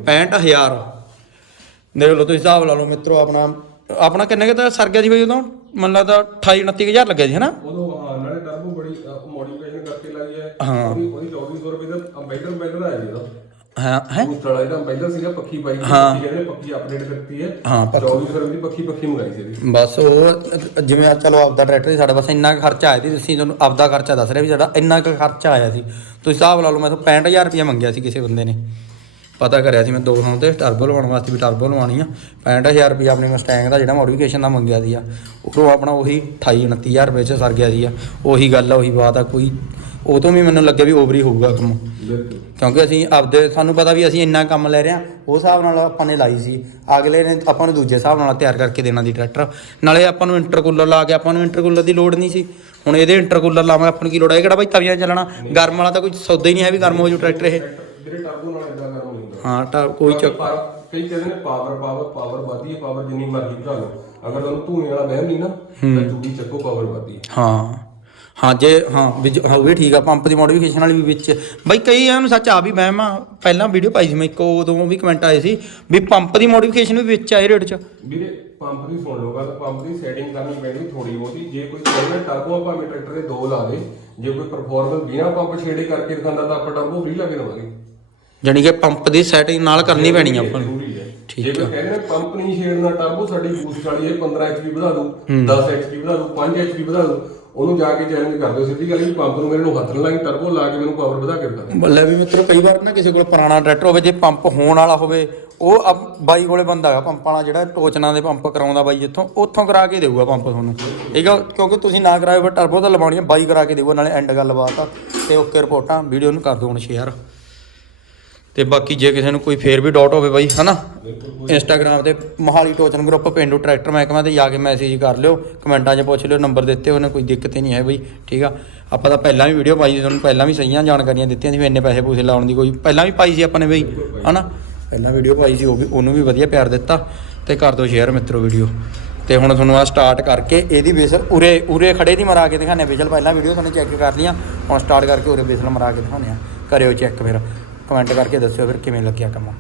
65000 ਦੇਖ ਲਓ ਤੁਸੀਂ ਹਿਸਾਬ ਲਾ ਲਓ ਮਿੱਤਰੋ ਆਪਣਾ ਆਪਣਾ ਕਿੰਨੇ ਕੁ ਦਾ ਸਰ ਗਿਆ ਸੀ ਬਈ ਉਦੋਂ? ਮੈਨੂੰ ਲੱਗਦਾ 28 29000 ਲੱਗਿਆ ਸੀ ਹਨਾ? ਉਦੋਂ ਹਾਂ ਨਾਲੇ ਟਰਬੋ ਬੜੀ ਮੋਡੀਫਿਕੇਸ਼ਨ ਕਰਕੇ ਲਾਈ ਹੈ। ਹਾਂ। ਉਹਦੀ ਉਹਦੀ 2400 ਰੁਪਏ ਦਾ ਬੈਲਰ ਬੈਲਰ ਆਇਆ ਜੀ ਉਹਦਾ ਹਾਂ ਹੈ? ਵਾਲਾ ਜਿਹੜਾ ਬੈਲਰ ਸੀਗਾ ਪੱਖੀ ਸੀ। ਪੱਖੀ ਕਹਿੰਦੇ ਪੱਖੀ ਅਪਡੇਟ ਕਰਤੀ ਹੈ। ਹਾਂ, ਪੱਖੀ। 2400 ਰੁਪਏ ਦੀ ਪੱਖੀ ਪੱਖੀ ਮੰਗਾਈ ਸੀ ਇਹਦੀ। ਬਸ ਉਹ ਜਿਵੇਂ ਆ ਚਲੋ ਆਪਦਾ ਟਰੈਕਟਰ ਸੀ ਸਾਡਾ ਬਸ ਇੰਨਾ ਕੁ ਖਰਚਾ ਆਇਆ ਸੀ। ਤੁਸੀਂ ਤੁਹਾਨੂੰ ਆਪਦਾ ਖਰਚਾ ਦੱਸ ਰਿਹਾ ਵੀ ਸਾਡਾ ਇੰਨਾ ਕੁ ਖਰਚਾ ਆਇਆ ਸੀ। ਤੁਸੀਂ ਹਿਸਾਬ ਲਾ ਲਓ ਮੈਂ ਤੋਂ 65000 ਰੁਪਏ ਮੰਗਿਆ ਸੀ ਕਿਸੇ ਬੰਦੇ ਨੇ। ਪਤਾ ਕਰਿਆ ਸੀ ਮੈਂ ਦੋ ਥਾਂ ਤੇ ਟਰਬੋ ਲਵਾਉਣ ਵਾਸਤੇ ਵੀ ਟਰਬੋ ਲਵਾਉਣੀ ਆ। 65000 ਰੁਪਏ ਆਪਣੇ ਮਸਟੈਂਗ ਦਾ ਜਿਹੜਾ ਮੋਡੀਫਿਕੇਸ਼ਨ ਦਾ ਮੰਗਿਆ ਸੀ ਆ। ਉਹ ਆਪਣਾ ਉਹੀ 28 29000 ਰੁਪਏ ਚ ਸਰ ਗਿਆ ਸੀ ਆ। ਉਹੀ ਗੱਲ ਆ ਉਹੀ ਬਾਤ ਆ ਕੋਈ ਉਹ ਤੋਂ ਵੀ ਮੈਨੂੰ ਲੱਗਿਆ ਵੀ ਓਵਰ ਹੀ ਹੋਊਗਾ ਕੰਮ। ਕਿਉਂਕਿ ਅਸੀਂ ਆਪਦੇ ਸਾਨੂੰ ਪਤਾ ਵੀ ਅਸੀਂ ਇੰਨਾ ਕੰਮ ਲੈ ਰਹੇ ਹਾਂ ਉਸ ਹਿਸਾਬ ਨਾਲ ਆਪਾਂ ਨੇ ਲਾਈ ਸੀ। ਅਗਲੇ ਨੇ ਆਪਾਂ ਨੂੰ ਦੂਜੇ ਹਿਸਾਬ ਨਾਲ ਤਿਆਰ ਕਰਕੇ ਦੇਣਾ ਦੀ ਟਰੈਕਟਰ ਨਾਲੇ ਆਪਾਂ ਨੂੰ ਇੰਟਰਕੂਲਰ ਲਾ ਕੇ ਆਪਾਂ ਨੂੰ ਇੰਟਰਕੂਲਰ ਦੀ ਲੋੜ ਨਹੀਂ ਸੀ। ਹੁਣ ਇਹਦੇ ਇੰਟਰਕੂਲਰ ਲਾਵਾਂ ਆਪਾਂ ਨੂੰ ਕੀ ਲੋੜ ਹੈ ਕਿਹੜਾ ਬਾਈ ਤਵੀਆਂ ਚੱਲਣਾ? ਗਰਮ ਵਾਲਾ ਤਾਂ ਕੋਈ ਸੌਦਾ ਹੀ ਨਹੀਂ ਹੈ ਵੀ ਗਰਮ ਹੋ ਜੂ ਟਰੈਕਟਰ ਇਹ। ਜਿਹੜੇ ਟਰਬੋ ਨਾਲ ਇਦਾਂ ਗਰਮ ਨਹੀਂ ਹੁੰਦਾ। ਹਾਂ ਤਾਂ ਕੋਈ ਚੱਕ ਪਰ ਕਈ ਕਹਿੰਦੇ ਨੇ ਪਾਵਰ ਪਾਵਰ ਪਾਵਰ ਵਧੀ ਹੈ ਪਾਵਰ ਜਿੰਨੀ ਮਰਜ਼ੀ ਵਧਾ ਲਓ। ਅਗਰ ਤੁਹਾਨੂੰ ਧੂਏ ਵਾਲਾ ਵਹਿਮ ਨਹੀਂ ਨਾ ਤਾਂ ਚੂੜੀ ਚੱਕੋ ਪਾਵਰ ਵਧੀ ਹੈ। ਹਾਂ। ਹਾਂ ਜੇ ਹਾਂ ਵੀ ਜ- ਹਾਂ ਉਹ ਵੀ ਠੀਕ ਆ ਪੰਪ ਦੀ ਮੋਡੀਫਿਕੇਸ਼ਨ ਵਾਲੀ ਵੀ ਵਿੱਚ। ਬਾਈ ਕਈ ਇਹਨੂੰ ਸੱਚ ਆ ਵੀ ਮੈਂ ਪਹਿਲਾਂ ਵੀਡੀਓ ਪਾਈ ਸੀ ਮੈਂ ਇੱਕ ਉਦੋਂ ਵੀ ਕਮੈਂਟ ਆਏ ਸੀ ਵੀ ਪੰਪ ਦੀ ਮੋਡੀਫਿਕੇਸ਼ਨ ਵੀ ਵਿੱਚ ਆਏ ਰੇਟ 'ਚ। ਵੀਰੇ ਪੰਪ ਦੀ ਸੁਣ ਲਓ ਗੱਲ ਪੰਪ ਦੀ ਸੈਟਿੰਗ ਕਰਨੀ ਪੈਣੀ ਥੋੜੀ ਬਹੁਤੀ। ਜੇ ਕੋਈ ਕਹਿੰਦਾ ਟਰਬੋ ਭਾਵੇਂ ਟਰੈਕਟਰ ਦੇ ਦੋ ਲਾ ਦੇ ਜੇ ਕੋਈ ਪਰਫਾਰਮੈਂਸ ਬਿਨਾ ਪੰਪ ਛੇੜੇ ਕਰਕੇ ਦਿਖਾਉਂਦਾ ਤਾਂ ਆਪਾਂ ਟਰਬੋ ਫ੍ਰੀ ਲਾ ਕੇ ਦਵਾਂਗੇ। ਜਾਣੀ ਕਿ ਪੰਪ ਦੀ ਸੈਟਿੰਗ ਨਾਲ ਕਰਨੀ ਪੈਣੀ ਆ ਆਪਾਂ ਨੂੰ। ਜ਼ਰੂਰੀ ਹੈ ਠੀਕ ਜੇ ਕੋਈ ਕਹਿੰਦੇ ਪੰਪ ਨਹੀਂ ਛੇੜਨਾ ਟਰਬੋ ਸਾਡੀ ਬੂਸਟ ਵਾਲੀ ਹੈ 15 ਐਚਪੀ ਵਧਾ ਦੂ 10 ਐਚਪੀ ਵਧਾ ਦੂ 5 ਐਚਪੀ ਵਧਾ ਦੂ ਉਹਨੂੰ ਜਾ ਕੇ ਚੈਲੰਜ ਕਰ ਦਿਓ। ਸਿੱਧੀ ਗੱਲ ਵੀ ਪੰਪ ਨੂੰ ਮੇਰੇ ਨੂੰ ਹੱਥ ਨਾਲ ਲਾਈ ਟਰਬੋ ਲਾ ਕੇ ਮੈਨੂੰ ਪਾਵਰ ਵਧਾ ਕੇ ਦਿਖਾ ਬੱਲੇ ਵੀ ਮਿੱਤਰੋ ਕਈ ਵਾਰ ਨਾ ਕਿਸੇ ਕੋਲ ਪੁਰਾਣਾ ਟਰੈਕਟਰ ਹੋਵੇ ਜੇ ਪੰਪ ਹੋਣ ਵਾਲਾ ਹੋਵੇ ਉਹ ਅਬ- ਬਾਈ ਕੋਲੇ ਬੰਦਾ ਹੈਗਾ ਪੰਪ ਵਾਲਾ ਜਿਹੜਾ ਟੋਚਨਾ ਦੇ ਪੰਪ ਕਰਾਉਂਦਾ ਬਾਈ ਜਿੱਥੋਂ ਉੱਥੋਂ ਕਰਾ ਕੇ ਦੇਊਗਾ ਪੰਪ ਤੁਹਾਨੂੰ। ਠੀਕ ਆ ਕਿਉਂਕਿ ਤੁਸੀਂ ਨਾ ਕਰਾਏ ਫਿਰ ਟਰਬੋ ਤਾਂ ਲਵਾਉਣੀ ਆ ਬਾਈ ਕਰਾ ਕੇ ਦੇਊਗਾ ਨਾਲੇ ਐਂਡ ਗੱਲਬਾਤ ਆ। ਤੇ ਓਕੇ ਰਿਪੋਰਟਾਂ ਵੀਡੀਓ ਨੂੰ ਕਰ ਦਿਓ ਹੁਣ ਸ਼ੇਅਰ ਤੇ ਬਾਕੀ ਜੇ ਕਿਸੇ ਨੂੰ ਕੋਈ ਫੇਰ ਵੀ ਡਾਊਟ ਹੋਵੇ ਬਾਈ ਹਨਾ? ਇੰਸਟਾਗ੍ਰam ਤੇ ਮੋਹਾਲੀ ਟੋਚਨ ਗਰੁੱਪ ਪਿੰਡੂ ਟਰੈਕਟਰ ਮਹਿਕਮਾ ਤੇ ਜਾ ਕੇ ਮੈਸੇਜ ਕਰ ਲਿਓ ਕਮੈਂਟਾਂ 'ਚ ਪੁੱਛ ਲਿਓ ਨੰਬਰ ਦਿੱਤੇ ਉਹਨੇ ਕੋਈ ਦਿੱਕਤ ਹੀ ਨਹੀਂ ਹੈ ਬਈ ਠੀਕ ਆ? ਆਪਾਂ ਤਾਂ ਪਹਿਲਾਂ ਵੀ ਵੀਡੀਓ ਪਾਈ ਸੀ ਤੁਹਾਨੂੰ ਪਹਿਲਾਂ ਵੀ ਸਹੀਆਂ ਜਾਣਕਾਰੀਆਂ ਦਿੱਤੀਆਂ ਸੀ ਵੀ ਇੰਨੇ ਪੈਸੇ ਪੂਸੇ ਲਾਉਣ ਦੀ ਕੋਈ ਪਹਿਲਾਂ ਵੀ ਪਾਈ ਸੀ ਆਪਾਂ ਨੇ ਬਈ ਹਨਾ? ਪਹਿਲਾਂ ਵੀਡੀਓ ਪਾਈ ਸੀ ਉਹ ਵੀ ਉਹਨੂੰ ਵੀ ਵਧੀਆ ਪਿਆਰ ਦਿੱਤਾ ਤੇ ਕਰ ਦਿਓ ਸ਼ੇਅਰ ਮਿੱਤਰੋ ਵੀਡੀਓ ਤੇ ਹੁਣ ਤੁਹਾਨੂੰ ਆ ਸਟਾਰਟ ਕਰਕੇ ਇਹਦੀ ਬੇਸਲ ਉਰੇ ਉਰੇ ਖੜੇ ਦੀ ਮਰਾ ਕੇ ਦਿਖਾਣੇ ਬੇਸਲ ਪਹਿਲਾਂ ਵੀਡੀਓ ਤੁਹਾਨੂੰ ਚੈੱਕ ਕਰ ਲਈਆਂ ਹੁਣ ਸਟਾਰਟ ਕਰਕੇ ਉਰੇ ਬੇਸਲ ਮਰਾ ਕੇ ਦਿਖਾਉਂਦੇ ਆ। ਕਰਿਓ ਚੈੱਕ ਫਿਰ। ਕਮੈਂਟ ਕਰਕੇ ਦੱਸਿਓ ਫਿਰ ਕਿਵੇਂ ਲੱਗਿਆ ਕੰਮ।